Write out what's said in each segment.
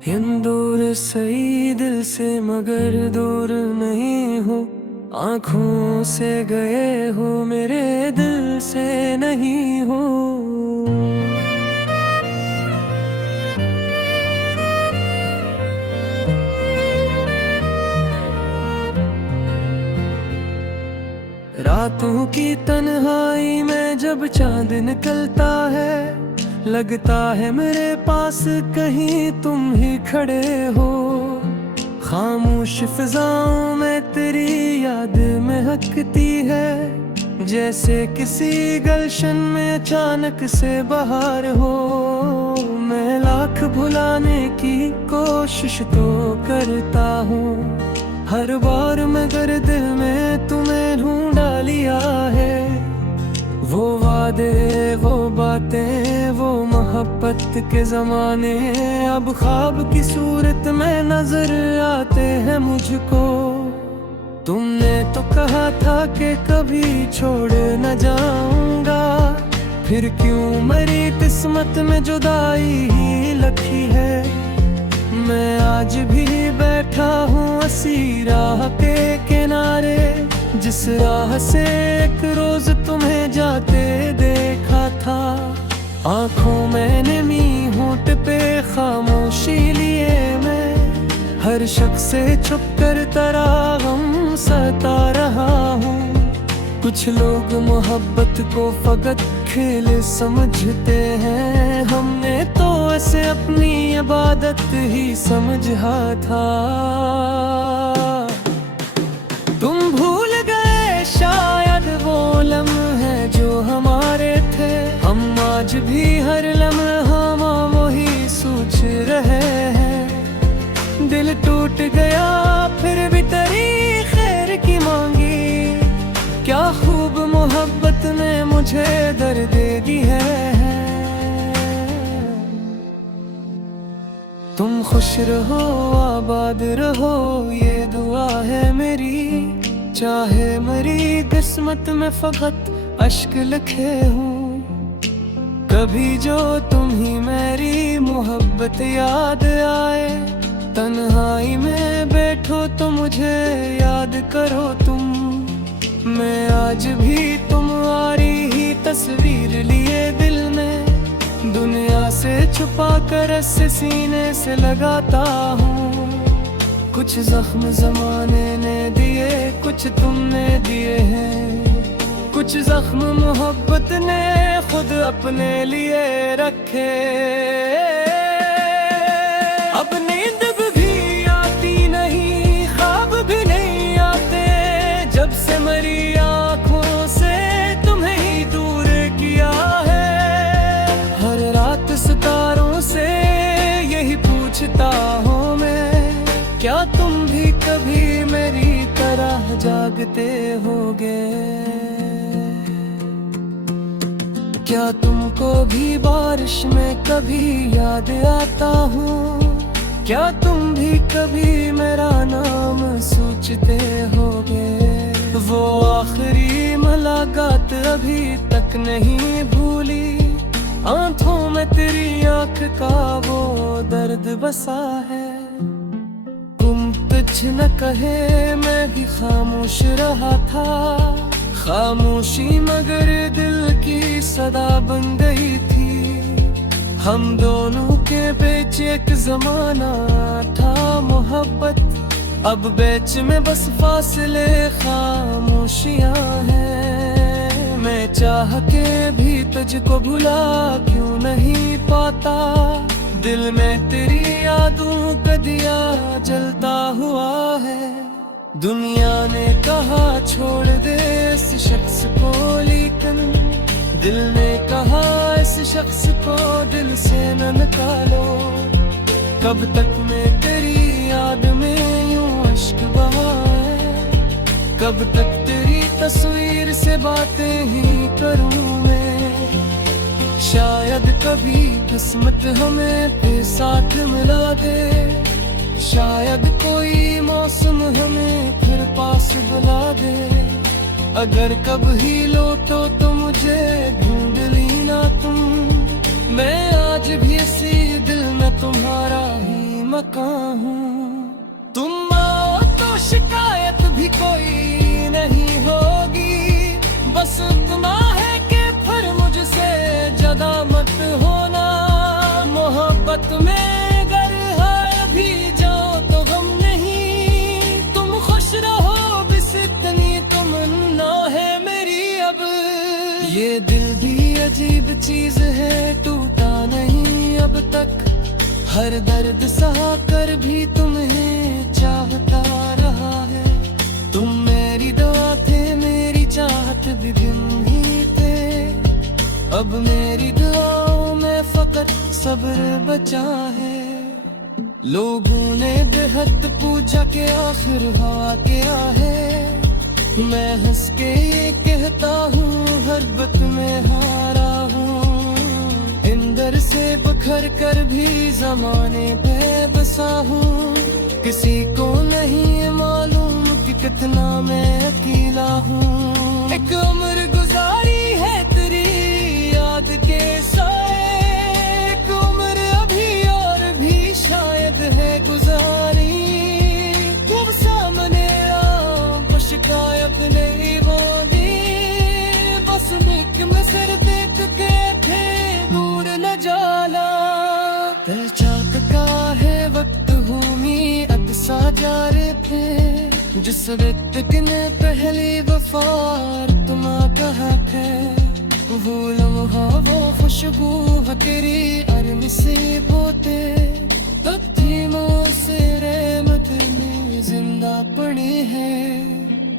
दूर सही दिल से मगर दूर नहीं हो, आँखों से गए हो मेरे दिल से नहीं हो। रातों की तन्हाई में जब चांद निकलता है, लगता है मेरे पास कहीं तुम ही खड़े हो। खामोश फिजाओं में तेरी याद महकती है, जैसे किसी गुलशन में अचानक से बहार हो। मैं लाख भुलाने की कोशिश तो करता हूँ, हर बार मगर दिल में तुम्हें ढूंढा लिया है। वो वादे, वो बातें, वो मोहब्बत के ज़माने अब ख्वाब की सूरत में नजर आते हैं मुझको। तुमने तो कहा था कि कभी छोड़ न जाऊंगा, फिर क्यों मेरी किस्मत में जुदाई ही लिखी है। मैं आज भी बैठा हूँ उसी राह के किनारे, जिस राह से एक रोज तुम्हें जाते देखा था। आंखों में नमी, होंठ पे खामोशी लिए मैं हर शख्स से छुप कर तेरा गम सता रहा हूँ। कुछ लोग मोहब्बत को फकत खेल समझते हैं, हमने तो ऐसे अपनी इबादत ही समझा था। तुम भूल गए शायद वो लम्हे जो हमारे थे, हम आज भी हर लम्हा वही सोच रहे हैं। दिल टूट गया फिर भी तेरी खैर की मांगी, क्या खूब मोहब्बत ने मुझे दर्द दी है। तुम खुश रहो, आबाद रहो, ये दुआ है मेरी। चाहे मेरी किस्मत में फकत अश्क लिखे हूँ, कभी जो तुम ही मेरी मोहब्बत याद आए। तन्हाई में बैठो तो मुझे याद करो तुम, मैं आज भी तुम्हारी ही तस्वीर लिए दिल में दुनिया से छुपा कर इस सीने से लगाता हूँ। कुछ जख्म जमाने ने दिए, कुछ तुमने दिए हैं, कुछ जख्म मोहब्बत ने खुद अपने लिए रखे। अब नींद भी आती नहीं, ख्वाब भी नहीं आते, जब से मेरी आँखों से तुम्हें ही दूर किया है। हर रात सितारों से यही पूछता हूँ मैं, क्या तुम भी कभी मेरी तरह जागते होगे। क्या तुमको भी बारिश में कभी याद आता हूँ, क्या तुम भी कभी मेरा नाम सोचते होगे। वो आखिरी मुलाकात अभी तक नहीं भूली, आंखों में तेरी आँख का वो दर्द बसा है। तुम कुछ न कहे मैं भी खामोश रहा था, खामोशी मगर दिल की सदा बन गई थी। हम दोनों के बीच एक जमाना था मोहब्बत, अब बीच में बस फासले खामोशियां हैं। मैं चाह के भी तुझको भुला क्यों नहीं पाता, दिल में तेरी यादों का दिया जलता हुआ है। दुनिया ने कहा छोड़ दे इस शख्स को, लेकिन दिल ने कहा इस शख्स को दिल से न निकालो। कब तक मैं तेरी याद में यूं अश्क बहाए, कब तक तेरी तस्वीर से बातें ही करूं मैं। शायद कभी किस्मत हमें फिर साथ मिला दे, शायद कोई मौसम हमें फिर पास बुला दे। अगर कभी लौटो तो मुझे ढूंढ लेना तुम, मैं आज भी इसी दिल में तुम्हारा ही चुका हूँ। तुम आओ तो शिकायत भी कोई नहीं होगी, बस इतना है कि फिर मुझसे ज्यादा मत होना। मोहब्बत में अगर हार भी जाओ तो गम नहीं, तुम खुश रहो बस इतनी तमन्ना है मेरी अब। ये दिल भी अजीब चीज है, टूटा नहीं अब तक, हर दर्द सहा कर भी तुम्हें चाहता रहा है। तुम मेरी दुआ थे, मेरी चाहत भी दिन ही थे, अब मेरी दुआओं में फकत सब्र बचा है। लोगों ने बेहद पूछा कि आखिर हुआ क्या है, मैं हंस के ये कहता हूँ हर बात में हारा हूँ। इंदर से बखर कर भी जमाने पे बसा हूँ, किसी को नहीं मालूम कि कितना मैं अकेला हूँ। एक उम्र गुजारी है तेरी याद के साए, एक उम्र अभी और भी शायद है गुजारी। खूब सामने आओ शिकायत नहीं बोली, बस मिक में सिर देख के थे दूर न जाला। चाक का है वक्त भूमि अकसा जा रहे थे, जिस व्यक्ति ने पहली वफार तुम कहा है, वो लम्हा वो खुशबू है तेरी अरम से बोते, तब थी मुँह से रहमत में जिंदा पड़ी है।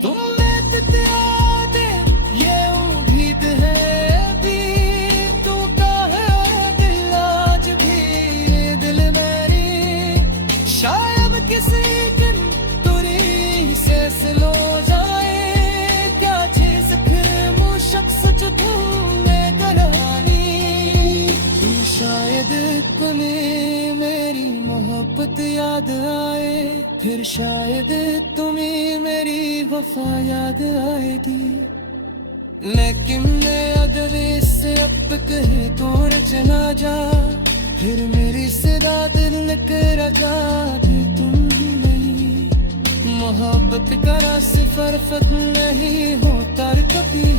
तुम में दे ये उम्मीद है अभी, तू का है दिल आज भी दिल मेरी, शायद किसी दिन तुरी से स्लो जाए, क्या चीज फिर मुँह शख्स जो तुमने गलानी। शायद तुम्हें मेरी मोहब्बत याद आए, फिर शायद तुम्हें मेरी वफा याद आएगी। लेकिन मैं अगर इससे अब तक है तो रचना जा, फिर मेरी सदा दिल कर जा फिर तुम नहीं। मोहब्बत का सिफर फत नहीं होता कभी,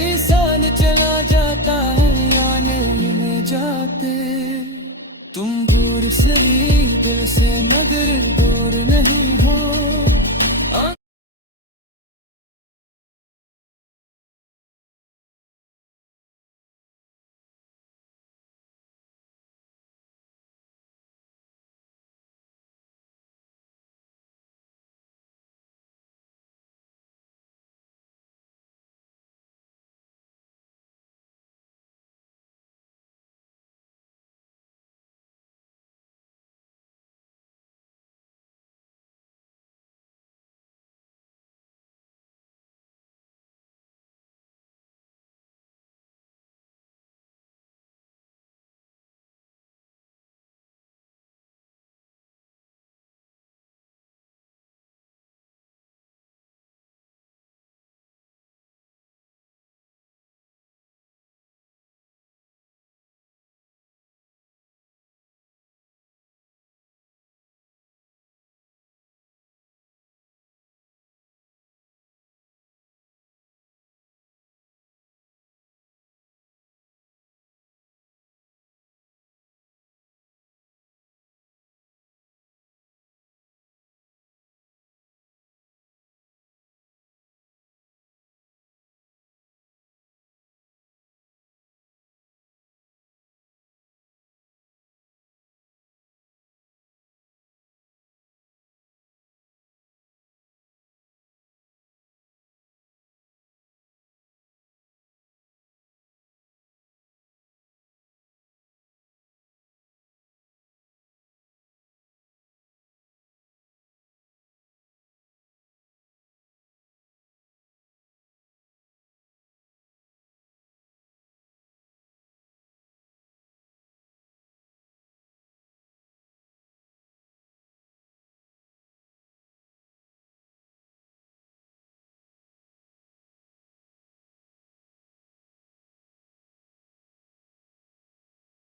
इंसान चला जाता है या नहीं जाते। तुम दूर से ही दिल से मगर दूर नहीं हो।